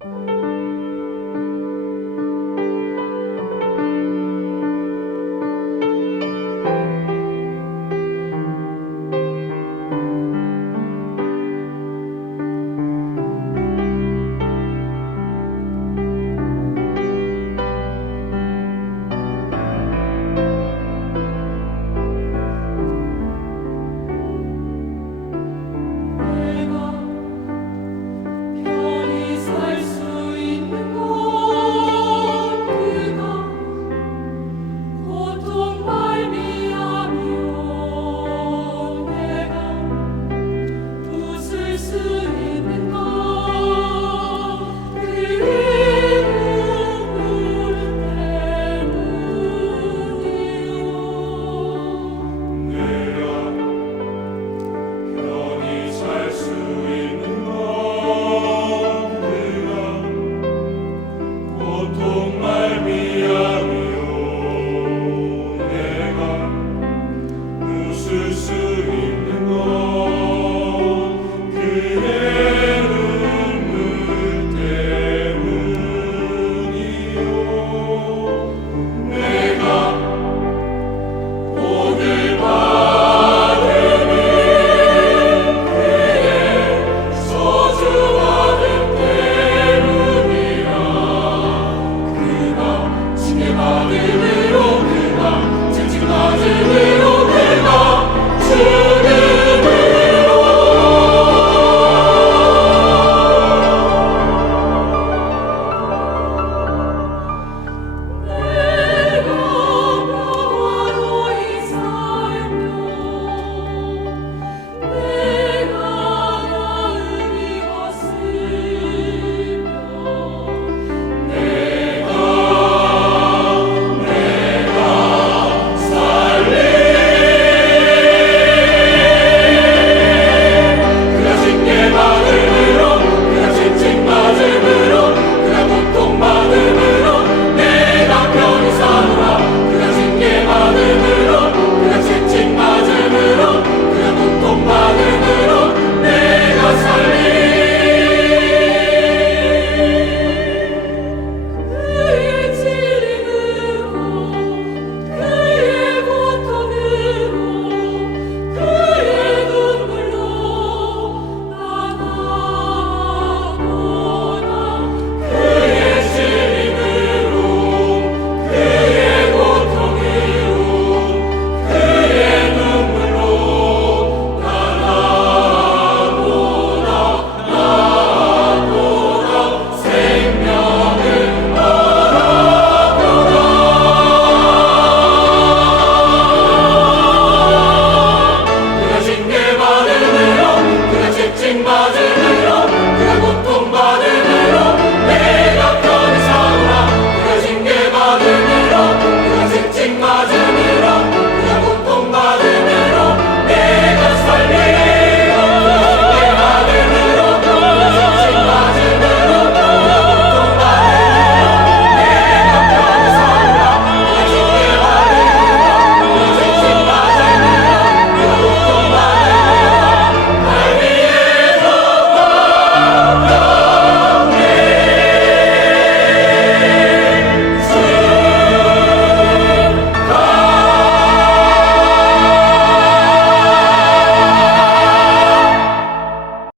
thank you